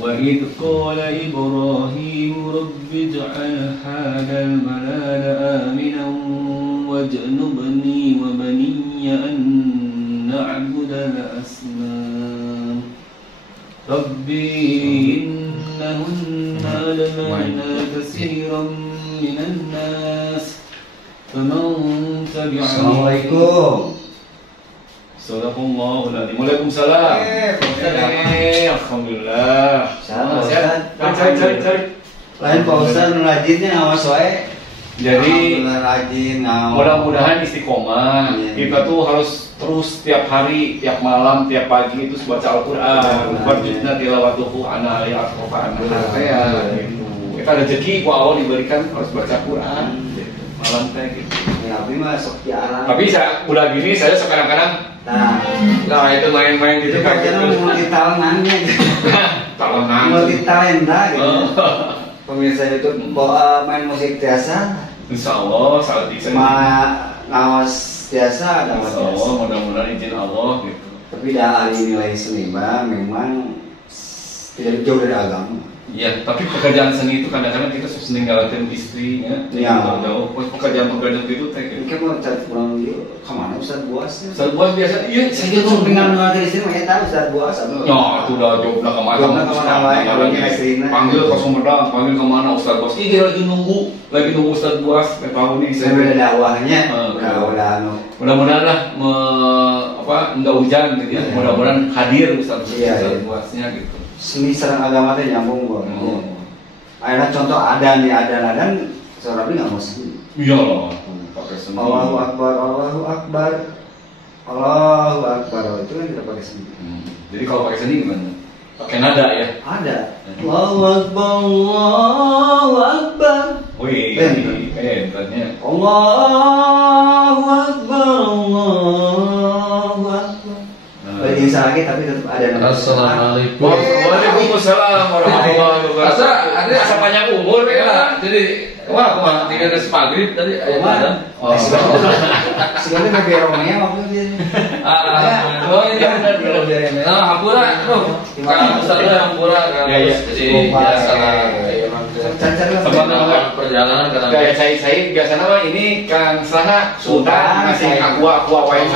وإذ قال إبراهيم رب اجعل هذا البلد آمنا واجنبني وبني أن نعبد الأصنام ربي إنهن أضللن كثيرا من الناس فمن تبعني. Assalamualaikum. Sadaqallahul-Adzim. Waalaikumsalam. Alhamdulillah. Salam Ustaz. Cari. Lain Pak Ustaz rajinnya awas wae. Jadi rajin mudah-mudahan istiqomah. Kita tuh harus terus tiap hari, tiap malam, tiap pagi itu baca Al-Qur'an. Wajibna tilawatuhu ana ayat qur'an gitu. Kita rezeki ku Allah diberikan harus baca Quran. Malam teh gitu. Ya, tapi mah sok jarang. Tapi udah gini saya kadang-kadang nah itu main-main gitu kan gitu. Multi talenannya gitu. Multi talenta gitu. Pemirsa itu main musik biasa. Insya Allah saat itu ngawas biasa ada mas biasa. Allah mudah-mudahan izin Allah gitu. Tapi dari nilai seni memang tidak jauh dari agama. Iya, tapi pekerjaan seni itu kadang-kadang kita harus meninggalkan istrinya. Iya. Jauh. Pekerjaan itu teh. Ini kan mau cari pulang dia kemana Ustaz Buas? Ustaz Buas biasa. Iya, saya tuh dengan mengajar istri mah tahu Ustaz Buas. Ya, itu udah jauh udah kemana? Panggil ke Sumedang, panggil kemana Ustaz Buas? Ini lagi nunggu Ustaz Buas. Saya tahu nih. Saya udah dakwahnya. Mudah-mudahan lah enggak hujan gitu ya. Mudah-mudahan hadir Ustaz Buasnya gitu. Seni serang agama teh nyambung gua. Akhirnya contoh adan seorang ini nggak mau seni. Iya loh, pakai seni. Allahu Akbar, Allahu Akbar itu kan tidak pakai seni. Jadi kalau pakai seni gimana? Pakai nada ya? Ada. Allahu Akbar, Allahu Akbar. Wih, beratnya. Allahu Akbar, Allahu Akbar. Lagi lagi tapi tetap ada nama. Assalamualaikum. Waalaikumsalam warahmatullahi wabarakatuh. Asa panjang umur ya. Jadi wah 3 maghrib tadi aya ada. Oh. Sebenarnya pakai Romeo waktu dia. Oh ini benar. Nah, hampura tuh. Kalau Ustaz yang hampura kan. Jadi biasa teman-teman perjalanan kadang kayak saya biasanya mah ini kan sana Sultan ngasih aqua wae ini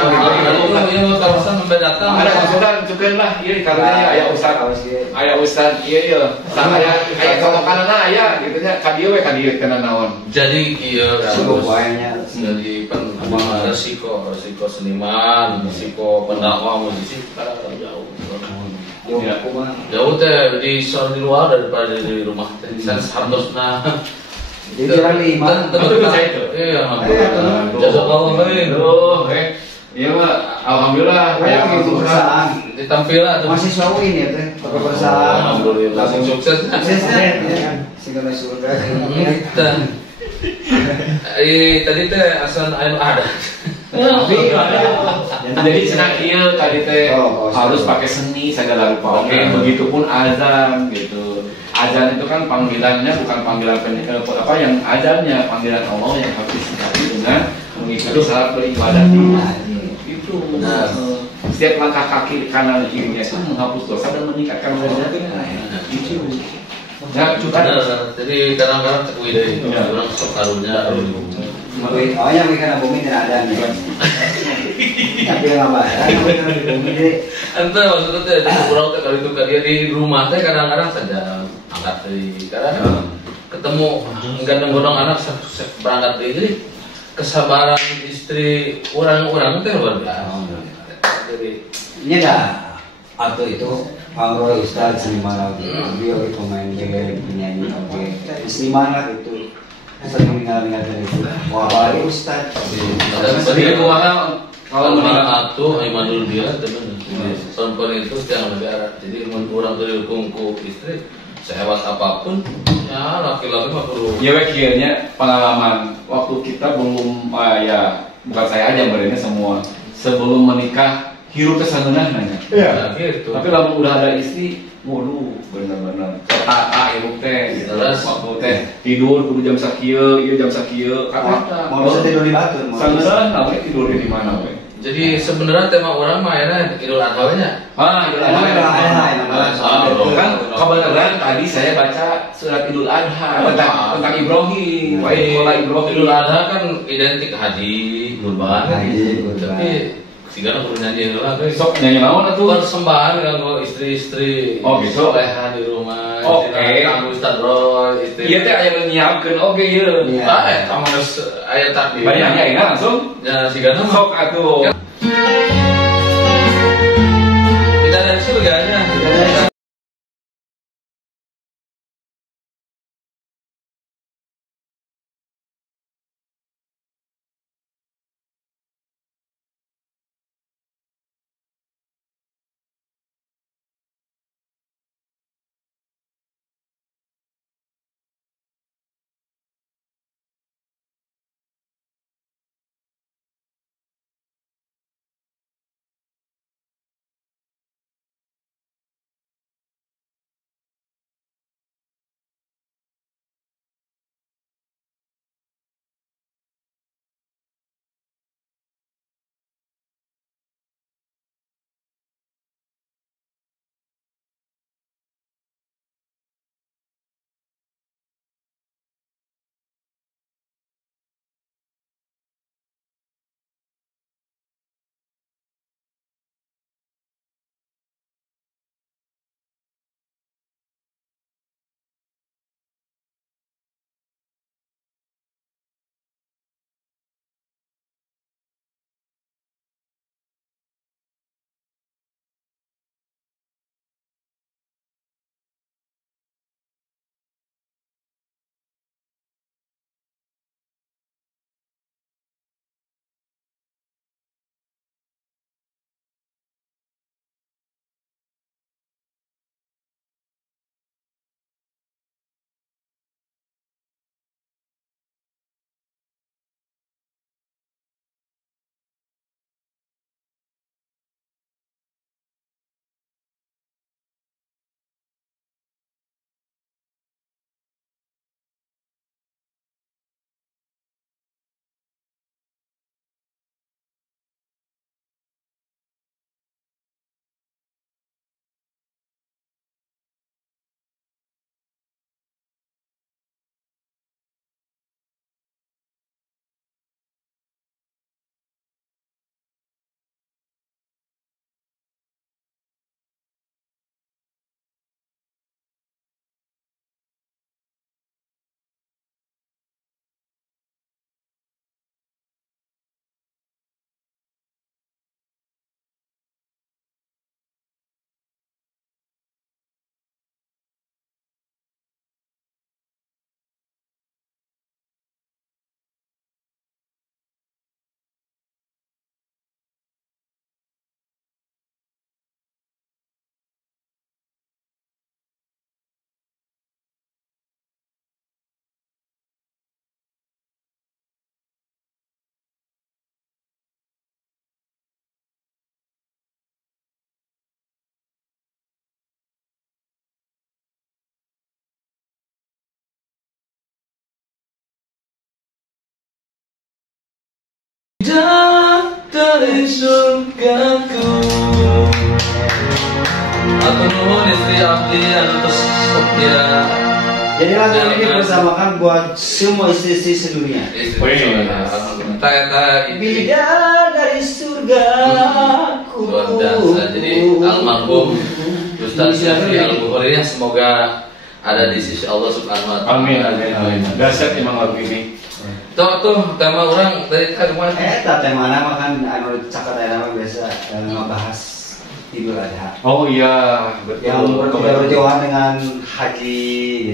kalau Ustaz membedakan ada Sultan cukeun lah ieu karena aya Ustaz ieu sama aya colokanana aya gitu nya ka dieu we ka dieu kana naon jadi ieu jadi resiko seniman resiko pendakwah musisi jauh jauh teh di luar daripada di rumah teh saya harusnya jadi orang lima tentu bisa itu iya jazakallahu khairan iya Pak alhamdulillah kayak perusahaan ditampilkan masih sawin ya teh pakai perusahaan alhamdulillah suksesnya segala surga tadi teh asal ada jadi cenah ieu tadi teh harus pakai seni segala rupa. Oke, begitupun azan gitu. Azan itu kan panggilannya bukan panggilan yang azannya panggilan Allah yang harus disikapi dengan mengikuti syarat beribadah itu. Setiap langkah kaki kanan kirinya itu menghapus dosa dan meningkatkan derajat. Itu. Ya, cukup. Jadi kadang-kadang cek ide itu orang sok karunya. Oh yang bikin bumi tidak ada nih. Tapi nggak apa-apa. Ente maksudnya teh di pulau teh kalau itu dia di rumah teh kadang-kadang saja angkat dari karena ketemu gandeng-gondong anak berangkat dari jadi kesabaran istri orang-orang teh luar biasa. Jadi ini ada atau itu Bang Roy Ustaz seniman beliau itu main game penyanyi oke seniman lah itu sering dengar dari itu wah apalagi Ustaz jadi kalau mana atuh Imanul dia teman perempuan itu setiap negara jadi orang dari kungku istri sehebat apapun ya laki-laki mah perlu ya akhirnya pengalaman waktu kita belum ya bukan saya aja berarti semua sebelum menikah hirup kesantunan nanya. Iya. Gitu. Tapi kalau udah ada istri, waduh benar-benar tertata hirup teh. Terus waktu teh tidur kudu jam sakieu, ieu jam sakieu. Mau bisa tidur di batur. Sangeun nawe tidur di mana we? Jadi sebenarnya tema orang mah era Idul Adha nya. Idul Adha. Kan kebenaran tadi saya baca surat Idul Adha tentang Ibrahim. Idul Adha kan identik haji, kurban kan gitu. Tapi sigana perlu nyanyi lah. Sok nyanyi naon atuh? Persembahan kanggo istri-istri. Oh gitu. Soleha di rumah. Oke. Kanggo Ustaz Roy, istri. Iya teh aya nu nyiapkeun oge ieu. Kamu harus aya takdir. Banyak nyanyi langsung. Ya sigana mah Sok atuh. tidak ada surganya. Dari surgaku atau nuhun istri abdi anu tos setia. Jadi lagu ini dipersamakan buat semua istri-istri sedunia. Bidadari surgaku. Luar biasa. Jadi almarhum Ustaz Syafri Al-Bukhari semoga ada di sisi Allah Subhanahu wa taala. Amin amin. Dahsyat emang lagu ini. Tuh tema orang dari kemarin. Tema nama kan anu cakat nama biasa ngebahas Idul Adha. Oh iya, Yang berjauhan dengan haji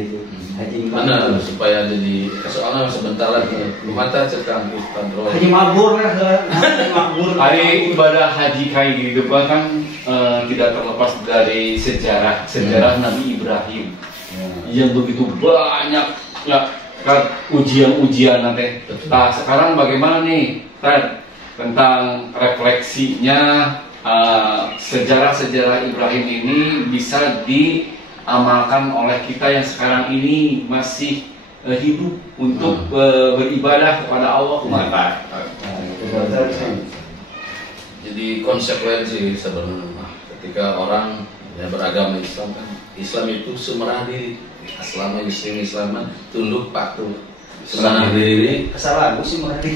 gitu. Haji Benar, supaya ada di soalnya sebentar lagi mata cekang kontrol. Haji mabur lah, haji mabur. Hari ibadah haji kayak gitu kan tidak terlepas dari sejarah Nabi Ibrahim yang begitu banyak ya. Ujian-ujian nanti. Nah, sekarang bagaimana nih, Ted, tentang refleksinya sejarah-sejarah Ibrahim ini bisa diamalkan oleh kita yang sekarang ini masih hidup untuk beribadah kepada Allah Subhanahu. Jadi konsekuensi sebenarnya ketika orang Ya beragama Islam kan. Islam itu semerah diri. Aslama yuslim Islaman tunduk patuh. Serah diri. Kesalahan gue sih merhati.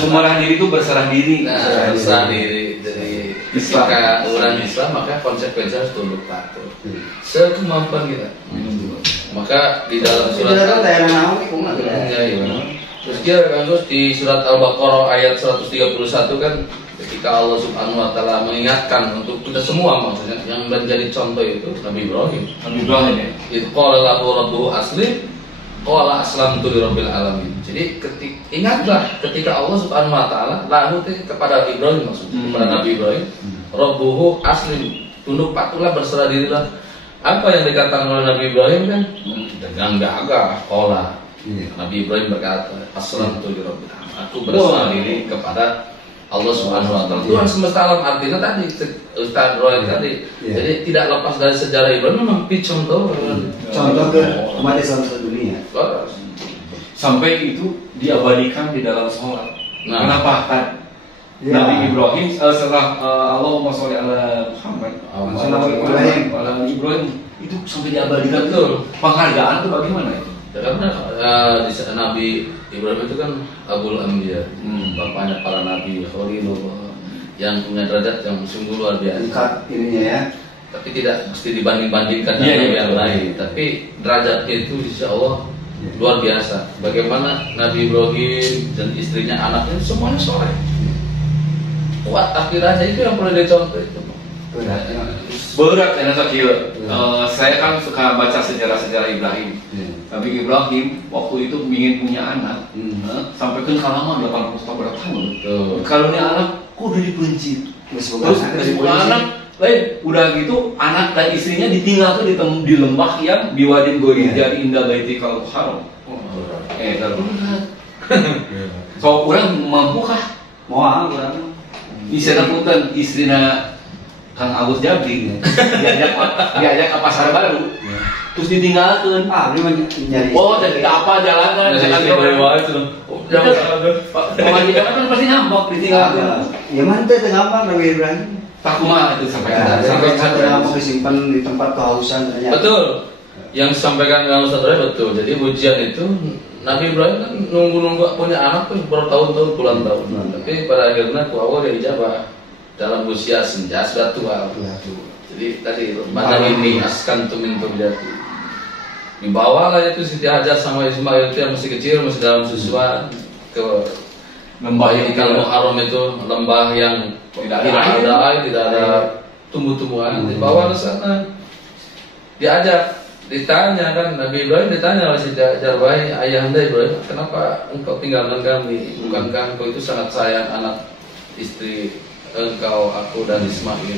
Semerah diri itu berserah diri. Nah, berserah diri. Jadi ketika orang Islam maka konsekuensi harus tunduk patuh. Sekemampuan kita. Maka di dalam surat terus dia terus di surat Al-Baqarah ayat 131 kan ketika Allah Subhanahu wa taala mengingatkan untuk kita semua maksudnya yang menjadi contoh itu Nabi Ibrahim. Nabi Ibrahim ya. Itu qala lahu rabbuhu aslim qala aslamtu lirabbil alamin. Jadi ingatlah ketika Allah Subhanahu wa taala lahu kepada Ibrahim maksudnya kepada Nabi Ibrahim rabbuhu aslim tunduk patuhlah berserah dirilah. Apa yang dikatakan oleh Nabi Ibrahim kan dengan gagah qala Nabi Ibrahim berkata aslamtu lirabbil alamin. Aku berserah diri kepada Allah Subhanahu wa taala. Tuhan semesta alam artinya tadi Ustaz Roy tadi. Jadi tidak lepas dari sejarah Ibrahim memang contoh ke umat Islam sedunia. Sampai itu diabadikan di dalam sholat. Nah. Kenapa kan? Nabi Ibrahim setelah Allahumma sholli ala Muhammad ala Ibrahim itu sampai diabadikan tuh. Penghargaan itu bagaimana itu? Karena di Nabi Ibrahim itu kan Abul Anbiya, bapaknya para nabi, Khalilullah, yang punya derajat yang sungguh luar biasa. Ininya ya. Tapi tidak mesti dibanding-bandingkan dengan yang lain. Tapi derajatnya itu insya Allah luar biasa. Bagaimana Nabi Ibrahim dan istrinya, anaknya semuanya soleh. Kuat akhir aja itu yang perlu dicontoh itu. Berat ya sakit. Saya kan suka baca sejarah-sejarah Ibrahim. Nabi Ibrahim waktu itu ingin punya anak, sampai ke halaman 80 tahun. Kalau ini anak, kok udah dibenci. Terus anak, udah gitu anak dan istrinya ditinggal tuh di lembah yang biwadin goyi jadi indah baiti kalau haram. So orang mampukah? Mau orang? Bisa dapetan istrinya Kang Agus Jabri, diajak ke pasar baru, terus ditinggalkan. Nyari. Oh, jadi apa jalanan? Jangan berlewat itu. Pemain jalan kan pasti ngambek ditinggalkan. Ya mana teh ngambek Nabi Ibrahim. Takuma itu sampai ngambek disimpan di tempat kehausan ternyata. Betul. Yang disampaikan dengan Ustaz Ray betul. Jadi ujian itu Nabi Ibrahim kan nunggu punya anak tuh bertahun-tahun puluhan tahun. Tapi pada akhirnya Allah dia ijabah. Dalam usia senja sudah tua. Jadi tadi mana ini askan tumin jati. Dibawalah itu Siti Hajar sama Ismail itu yang masih kecil, masih dalam susuan ke lembah yang kalau Muharram itu lembah yang tidak ada air, tidak ada tumbuh-tumbuhan. Dibawa ke sana, diajak, ditanya kan Nabi Ibrahim ditanya oleh Siti Hajar, wahai ayahanda Ibrahim, kenapa engkau tinggalkan kami? Bukankah engkau itu sangat sayang anak istri engkau, aku dan Ismail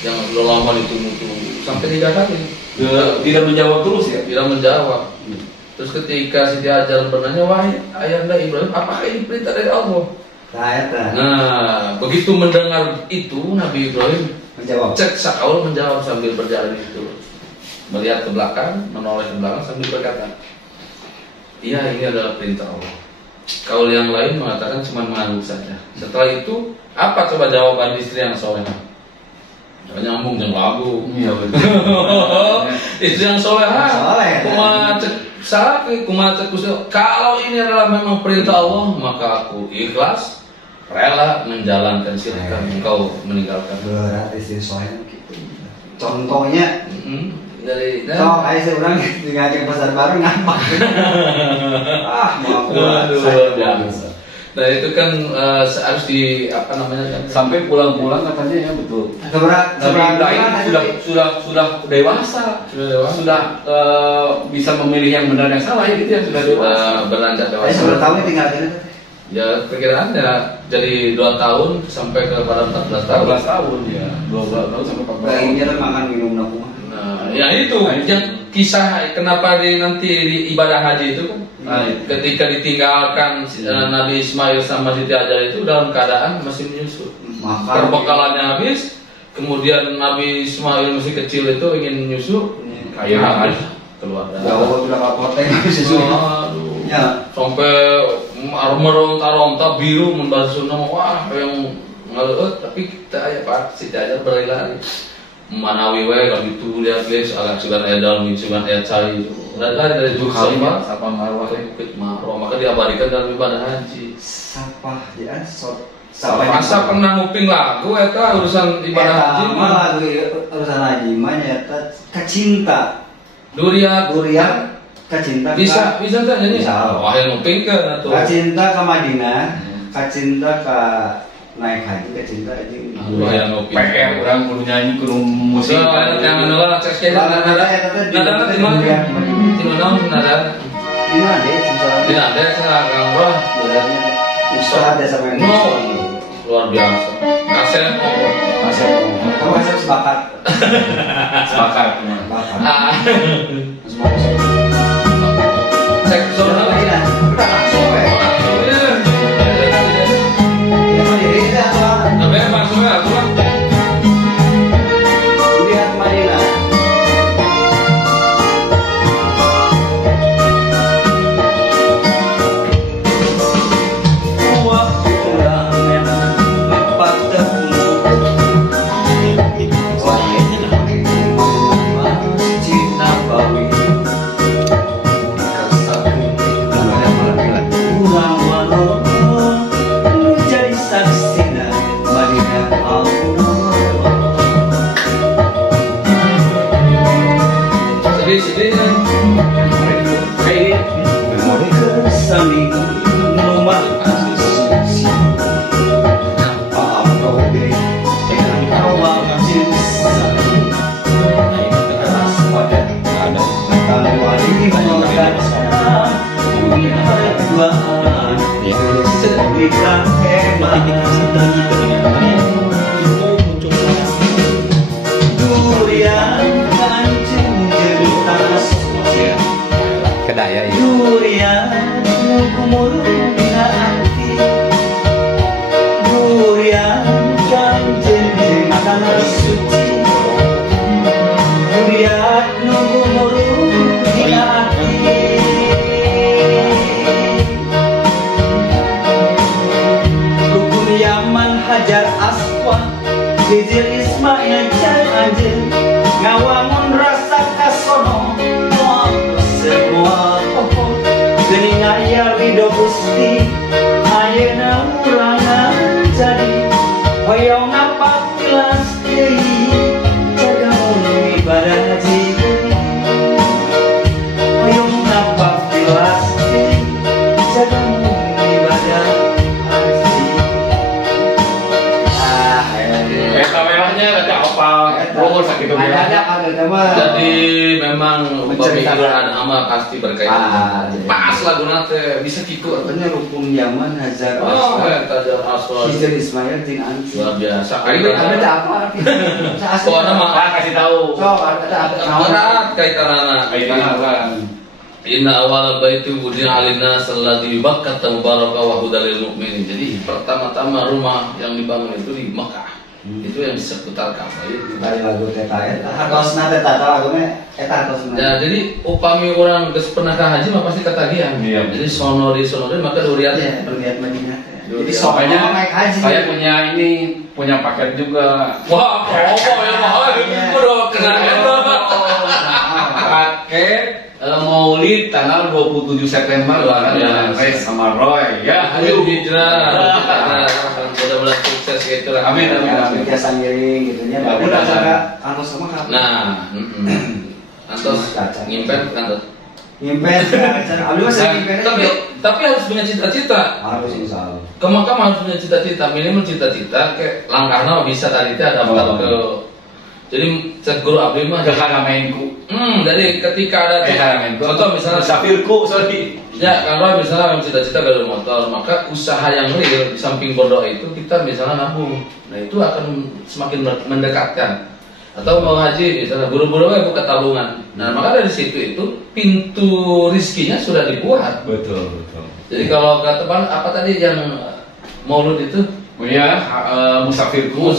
yang lama ditunggu-tunggu sampai 3 kali tidak menjawab terus ya? Tidak menjawab. Terus ketika Siti Hajar bertanya, wahai ayahanda Ibrahim, apakah ini perintah dari Allah? Nah, begitu mendengar itu Nabi Ibrahim menjawab. Cek Sa'ul menjawab sambil berjalan itu, melihat ke belakang, menoleh ke belakang sambil berkata, iya ini adalah perintah Allah. Kaul yang lain mengatakan cuma mengangguk saja. Setelah itu apa coba jawaban istri yang soleh? Jangan nyambung jangan lagu. Iya betul. Istri yang soleh. Kalau ini adalah memang perintah Allah, maka aku ikhlas, rela menjalankan silahkan engkau meninggalkan. Berat istri soleh gitu. Contohnya. Dari kayak seorang tinggal ke pasar baru ngambek. Nah itu kan harus di apa namanya kan sampai pulang-pulang katanya ya betul. Sudah dewasa, sudah bisa memilih yang benar yang salah ya gitu ya sudah dewasa. Beranjak dewasa. Sudah tahun tinggal di ya perkiraannya dari 2 tahun sampai kepada 14 tahun. 14 tahun ya. 12 tahun sampai 14 tahun. Ini kan makan minum nakumah. Nah, ya itu yang kisah kenapa nanti di ibadah haji itu kan ketika ditinggalkan Nabi Ismail sama Siti Hajar itu dalam keadaan masih menyusu. Perbekalannya habis, kemudian Nabi Ismail masih kecil itu ingin menyusu, kayak habis keluar. Ya Allah sudah kapoteng susu. Ya, sampai meronta-ronta biru membasuh nama wah yang ngelut tapi kita ya Pak Siti Hajar berlari-lari. manawi we kalau itu lihat agak sugan ayat dalam sugan ayat cari itu dari Itu kalimat apa marwah bukit marwah maka diabadikan dalam ibadah haji. Sapa ya Asa pernah nguping lagu eta urusan ibadah haji mah lagu urusan haji mah nyata kacinta duriat kacinta bisa tanya nih wah yang nguping ke atuh kacinta ke Madinah kacinta ke naik haji kacinta aja wah yang nguping PR orang kudu nyanyi kudu musik yang nolak cek sekali nada di mana nada di nada sekarang roh usaha desa main luar biasa kaset kamu sepakat cek soalnya Kedaya ya. Durian kumur bina hati durian kanjeng tanah suci durian kumur bina hati rukun Yaman Hajar Aswad Hijir Ismail Jan Anjir ngawangun rasa kasono semua pohon gening aya ridho Gusti ayeuna urang jadi hoyong apa tilas deui jaga ibadah haji hoyong apa tilas deui jaga ibadah haji Eta merahnya ada apa? Bogor sakit ada jadi memang pemikiran amal pasti berkaitan pas lagu nate bisa gitu katanya rukun Yaman Hajar oh Aswad Hajar Aswad Hijir Ismail Tin Ansi luar biasa ada apa soalnya mah kasih tahu. berat kaitanana Inna awal baitu budina alina salladhi Bakkah mubarakah wa hudalil mu'minin. Jadi pertama-tama rumah yang dibangun itu di Mekah. Itu yang di seputar Ka'bah itu. Dari lagu TKN, hartosna teh tata lagunya eta hartosna. Ya, jadi upami orang geus pernah ka haji mah pasti ketagihan. Iya. Jadi sono maka duriat Ya, berniat Madinah. Jadi Makanya soalnya naik haji. saya punya paket juga. wah, promo ya mahal itu udah kena eta. Paket Maulid tanggal 27 September Luar biasa. Res sama Roy ya. Ayo hijrah. Mudah-mudahan sukses gitu lah. Amin. Biasa ngiring gitu nya. Baru Mudah-mudahan. dasar harus sama kamu. Nah, antos ngimpen kantor. Nyimpen, abdi mah sering nyimpen. Tapi harus punya cita-cita. Harus insyaallah. Ke Makkah harus punya cita-cita, minimal cita-cita kayak langkahnya bisa tadi teh daftar ke. Jadi cek guru abdi mah Ke haramainku. Jadi ketika ada Haramainku. contoh misalnya Safirku, sorry. ya kalau misalnya memang cita-cita gagal motor, maka usaha yang real di samping berdoa itu kita misalnya nabung. Nah itu akan semakin mendekatkan. Atau mau haji misalnya buru-buru buka tabungan. Nah maka dari situ itu pintu rizkinya sudah dibuat. Betul. Jadi kalau kata apa tadi yang maulud itu? Oh ya, musafirku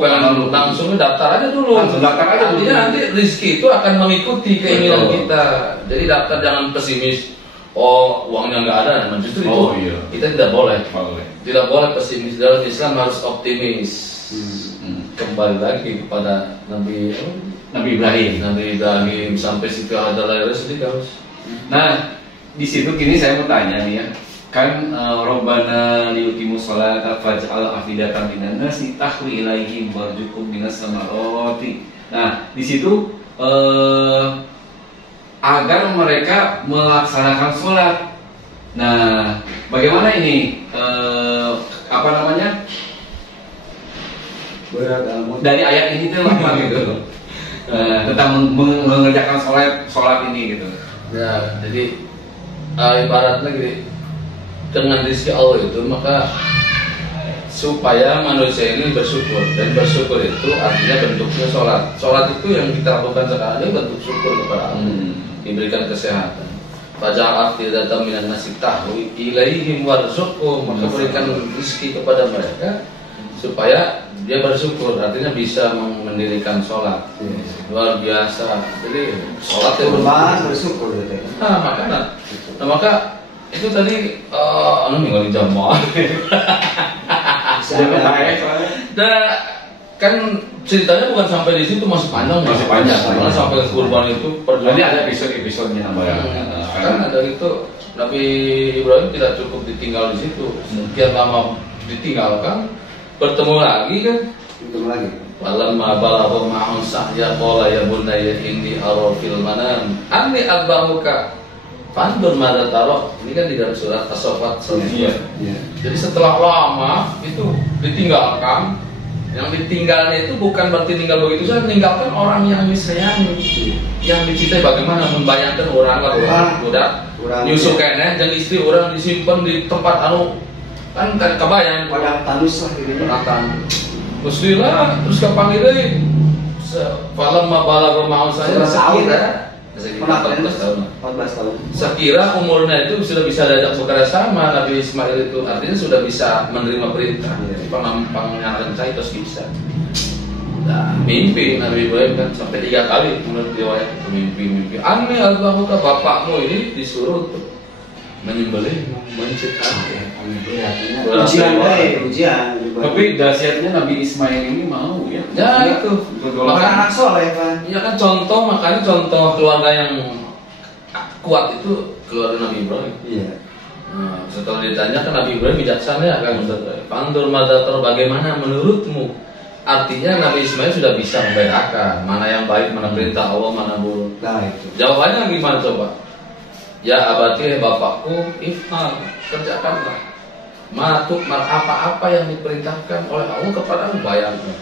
pengen langsung daftar aja dulu. Langsung daftar aja dulu. Artinya nanti rezeki itu akan mengikuti keinginan Betul. kita. Jadi daftar jangan pesimis. Oh uangnya nggak ada, nah, justru itu Oh, iya. kita tidak boleh. Boleh. Tidak boleh pesimis. Dalam Islam harus optimis. kembali lagi kepada Nabi Ibrahim. Nabi Ibrahim sampai Siti Hajar lahir sedih harus. Nah, di situ gini saya mau tanya nih ya. Kan Rabbana liyuqimus sholata faj'al afidatan minan nasi tahwi ilaihim warzuqhum minas samarati. Nah, di situ agar mereka melaksanakan sholat. Nah, bagaimana ini apa namanya? Dari ayat ini tuh apa gitu? Tentang mengerjakan sholat ini gitu. Ya, jadi ibaratnya gini, dengan rizki Allah itu maka supaya manusia ini bersyukur, dan bersyukur itu artinya bentuknya sholat. Sholat itu yang kita lakukan sekarang ini bentuk syukur kepada Allah, diberikan kesehatan. Faja'al afidatan minan nasi tahwi ilaihim warzuqhum, maka berikan rezeki kepada mereka supaya dia bersyukur, artinya bisa mendirikan sholat. Luar biasa. Jadi sholat itu bersyukur gitu. Maka itu tadi ninggalin jamaah. Nah, kan ceritanya bukan sampai di situ, masih panjang. Karena sampai kurban itu Jadi ada episode-episodenya kan ada itu Nabi Ibrahim tidak cukup ditinggal di situ. Sekian lama ditinggalkan, bertemu lagi kan? Bertemu lagi. Walamma balagha ma'un sa'ya qala ya bunayya inni ara fil manam anni adbahuka fandur madza tara. Ini kan di dalam surat As-Saffat. Iya. Jadi setelah lama itu ditinggalkan, yang ditinggalnya itu bukan berarti tinggal begitu saja, meninggalkan orang yang disayangi, yang dicintai. Bagaimana membayangkan orang udah nyusu kene dan istri orang disimpan di tempat kan kebayang padang tandus lah gitu. Terus dia terus kapan itu falam balagha ma'un saya sekitar 14 tahun. Sekira umurnya itu sudah bisa diajak bekerja sama Nabi Ismail itu, artinya sudah bisa menerima perintah. Penganyaran saya terus bisa. Nah, mimpi Nabi Ibrahim kan sampai 3 kali menurut riwayat itu mimpi. Anni albahuka, bapakmu ini disuruh untuk menyembelihmu, menciptakan. Ujian. Tapi dahsyatnya Nabi Ismail ini mau ya. Ya itu. Maka anak soleh kan. Iya kan makanya contoh keluarga yang kuat itu keluarga Nabi Ibrahim. Iya. Nah, setelah ditanya kan Nabi Ibrahim bijaksana ya kan Ustaz. Pandur madator, bagaimana menurutmu? Artinya Nabi Ismail sudah bisa membedakan mana yang baik, mana perintah Allah, mana buruk. Nah itu. Jawabannya gimana coba? Ya abati, bapakku, ifal, kerjakanlah. Apa-apa yang diperintahkan oleh Allah kepadamu, bayangkan.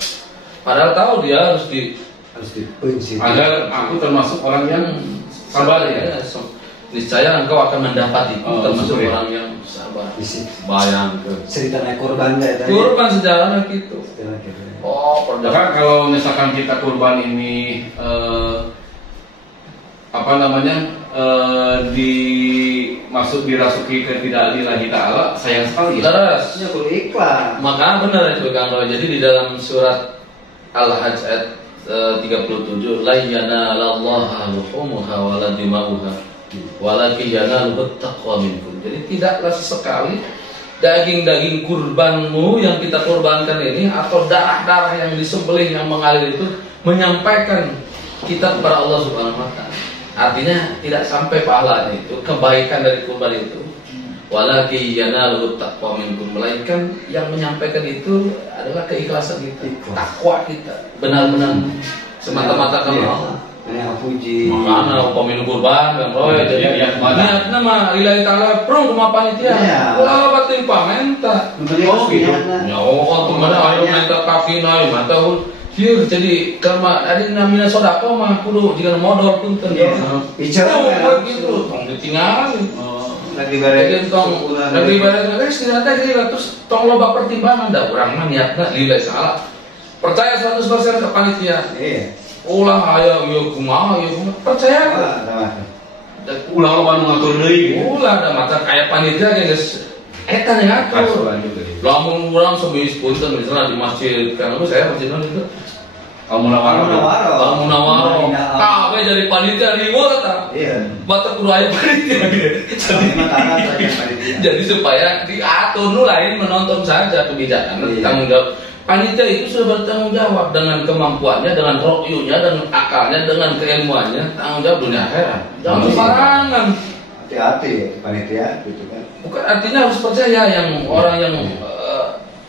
Padahal tahu dia harus dibenci. Agar aku termasuk orang yang sabar ya. Niscaya engkau akan mendapat itu, termasuk orang yang sabar. Bayangkan. Ceritanya kurban ya. Kurban sejarahnya gitu. Bahkan kalau misalkan kita kurban ini dirasuki ke tidak lillahi ta'ala, sayang sekali ya. Terus ya perlu ikhlas. Maka benar itu Kang Roy. Jadi di dalam surat Al-Hajj ayat 37, la yanalallaha luhumuha wala dima'uha walakin yanaluhu taqwa minkum. Jadi tidaklah sesekali daging-daging kurbanmu yang kita kurbankan ini atau darah-darah yang disembelih yang mengalir itu menyampaikan kita kepada Allah Subhanahu wa taala. Artinya tidak sampai pahalanya itu, kebaikan dari kurban itu. Walakin yanaluhu taqwa minkum, melainkan yang menyampaikan itu adalah keikhlasan kita, takwa kita, benar-benar semata-mata karena Allah. Yang puji. Makanya pemilu kurban Bang Roy, jadi niatnya mah lillahi ta'ala prung rumah panitia. Wah, batin pamenta. Oh gitu. Ya, tuh mana ayo minta kaki naik, mata Hiu, jadi karena ada namanya sodako mah kudu jika modal pun tentu. Bicara gitu, ditinggal. Lagi bareng guys, tidak ada jadi terus tong loba pertimbangan dah urang mah niatna lillahi salah. Percaya 100% ke panitia. Iya. Ulah aya ieu kumaha percaya. Ulah loba nu ngatur deui. Ulah da mata kayak panitia geus eta yang ngatur. Lamun urang sebis punten misalnya di masjid kan saya masjid itu Al-Munawwarah. Kabeh jadi panitia ribut ta. Iya. Batak kudu aya panitia. Jadi supaya diatur nu lain menonton saja kebijakan tanggung jawab Panitia itu sudah bertanggung jawab dengan kemampuannya, dengan rokyunya, dengan akalnya, dengan keilmuannya, tanggung jawab dunia akhirat. Jangan sembarangan. Hati-hati ya, panitia gitu kan. Bukan artinya harus percaya yang orang yang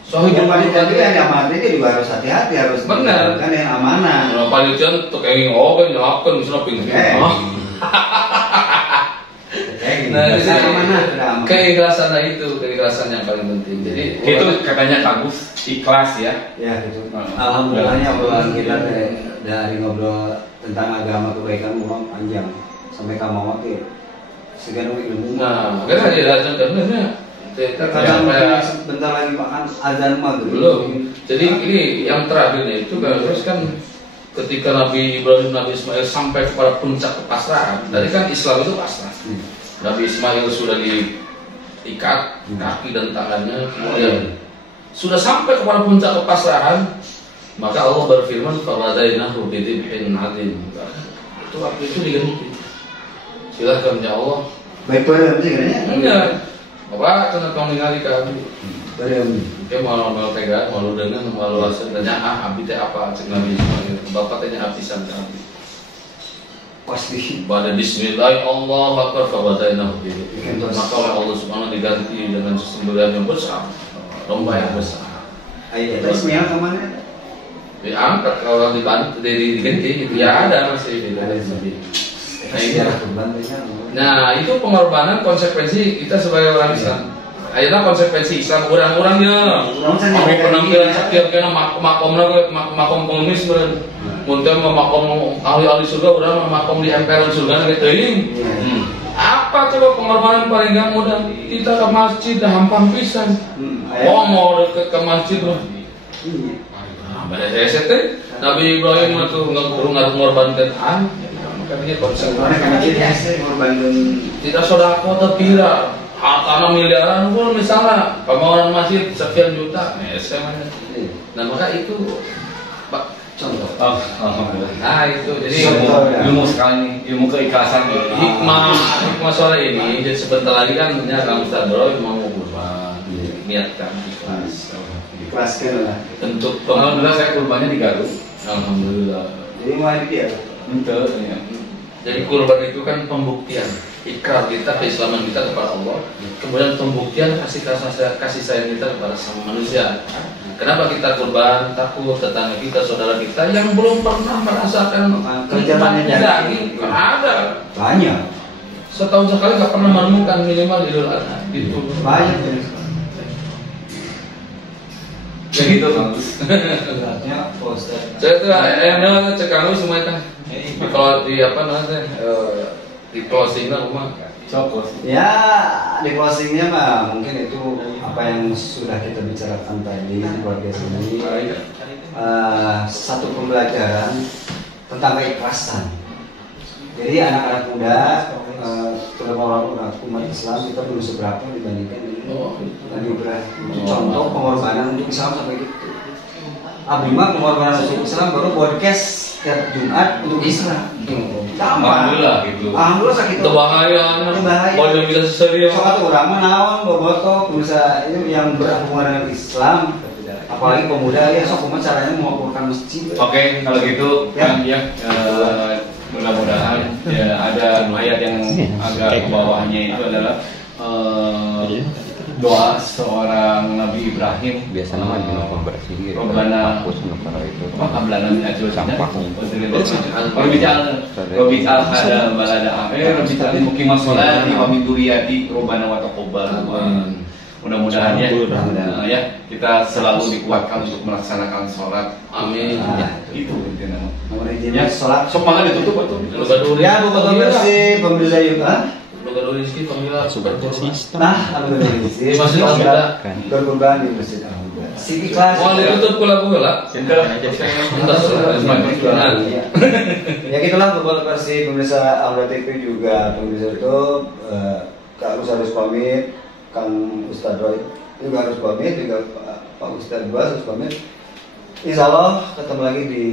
Soalnya panitia itu yang panitia juga harus hati-hati, harus benar kan yang amanah. Kalau panitia untuk yang oke nyelakan misalnya pingin. Nah, keikhlasan itu keikhlasan yang paling penting. Jadi itu katanya Agus ikhlas ya. Ya gitu. Alhamdulillahnya obrolan kita dari ngobrol tentang agama kebaikan memang panjang sampai kamu waktu segan ilmu. Nah, karena dia datang karena karena bentar lagi makan azan maghrib. Belum. Jadi ini yang terakhirnya itu terus kan ketika Nabi Ibrahim, Nabi Ismail sampai kepada puncak kepasrahan. Tadi kan Islam itu pasrah. Nabi Ismail sudah diikat kaki dan tangannya, kemudian sudah sampai kepada puncak kepasrahan, maka Allah berfirman, "Fawadainahu bidhibhin 'adzim." Itu waktu itu diganti. Silakan ya Allah. Baik-baik sih katanya. Enggak. Bapak kena kau ningali kami. Dari Dia malu tegar, malu dengan, malu rasa tanya abdi teh apa cek Nabi Ismail. Bapak tanya abdisan kami. pasti Pada Bismillah Allah Akbar fawadainahu bidhibhin. Maka oleh Allah Subhanahu diganti dengan sesembelihan yang besar, domba yang besar. ayo kita Ismail kemana? Diangkat kalau dibantu diganti gitu ya ada masih di dalam Nabi. Nah itu pengorbanan konsekuensi kita sebagai orang Islam. Ayeuna konsekuensi Islam orang-orangnya. Mau penampilan sakit kena makom pengemis beren. Muntah makom ahli-ahli surga orang makom di emperan surga gitu ini. Apa coba pengorbanan paling gak mudah? Kita ke masjid dah hampang pisan. Mau ke masjid loh. Pada saya teh Nabi Ibrahim itu ngorbankan makanya tidak sodako tepira hartana miliaran pun misalnya pembangunan masjid sekian juta nah maka itu contoh nah itu jadi ilmu sekali ilmu keikhlasan hikmah soal ini jadi sebentar lagi kan Kang Ustaz Bro mau kurban niatkan ikhlaskan lah untuk alhamdulillah saya kurbannya di Garut. Alhamdulillah. jadi mau dia Betul ya. Jadi kurban itu kan pembuktian ikrar kita keislaman kita kepada Allah, kemudian pembuktian kasih sayang kita kepada sama manusia. Kenapa kita kurban? Takut tetangga kita, saudara kita yang belum pernah merasakan kerjaan daging, kan ada banyak. Setahun sekali nggak pernah menemukan minimal Idul Adha gitu. Banyak Ya gitu bagus. beratnya poster. Saya tuh ayamnya cek kamu semua itu. Kalau di apa namanya di closingnya rumah. Cokos. Ya di closingnya mah mungkin itu apa yang sudah kita bicarakan tadi luar biasa ini satu pembelajaran tentang keikhlasan. Jadi anak-anak muda terutama orang umat Islam kita belum seberapa dibandingkan Nabi Ibrahim. Contoh pengorbanan untuk Islam sampai gitu. Abdi mah pengorbanan untuk Islam baru podcast setiap Jumat untuk Islam. Alhamdulillah gitu. Alhamdulillah sakit. Itu bahaya. Boleh bisa seserius. Soalnya orang menawan bobotoh berusaha itu yang berhubungan dengan Islam. Apalagi pemuda ya sok caranya mengukurkan masjid. Oke, kalau gitu kan ya mudah-mudahan ya ada ayat yang agak ke bawahnya itu adalah doa seorang Nabi Ibrahim biasa nama di pembersih gitu. Robbana itu apa kablana min ajwajina sampah. Robital ada balada Robital mukim masolati wa min duriyati Robbana wa taqabbal. Mudah-mudahan ya kita selalu dikuatkan untuk melaksanakan sholat. Amin. Itu intinya. Ya sholat. Sok makan ditutup atau? Ya buka bersih pemirsa juga. Logo rezeki panggilan super kursi. Nah, alhamdulillah. Di masjid sudah berkurban di masjid. Siki kelas. Mau ditutup pula pula. Ya gitulah buka bersih pemirsa Alda TV juga pemirsa YouTube. Kak harus pamit. Kang Ustadz Roy juga harus pamit, juga Pak Ustadz Bas harus pamit. Insya Allah ketemu lagi di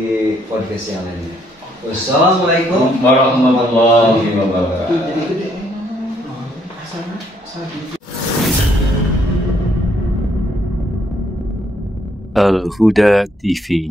podcast yang lainnya. Wassalamualaikum warahmatullahi wabarakatuh. Al Huda TV.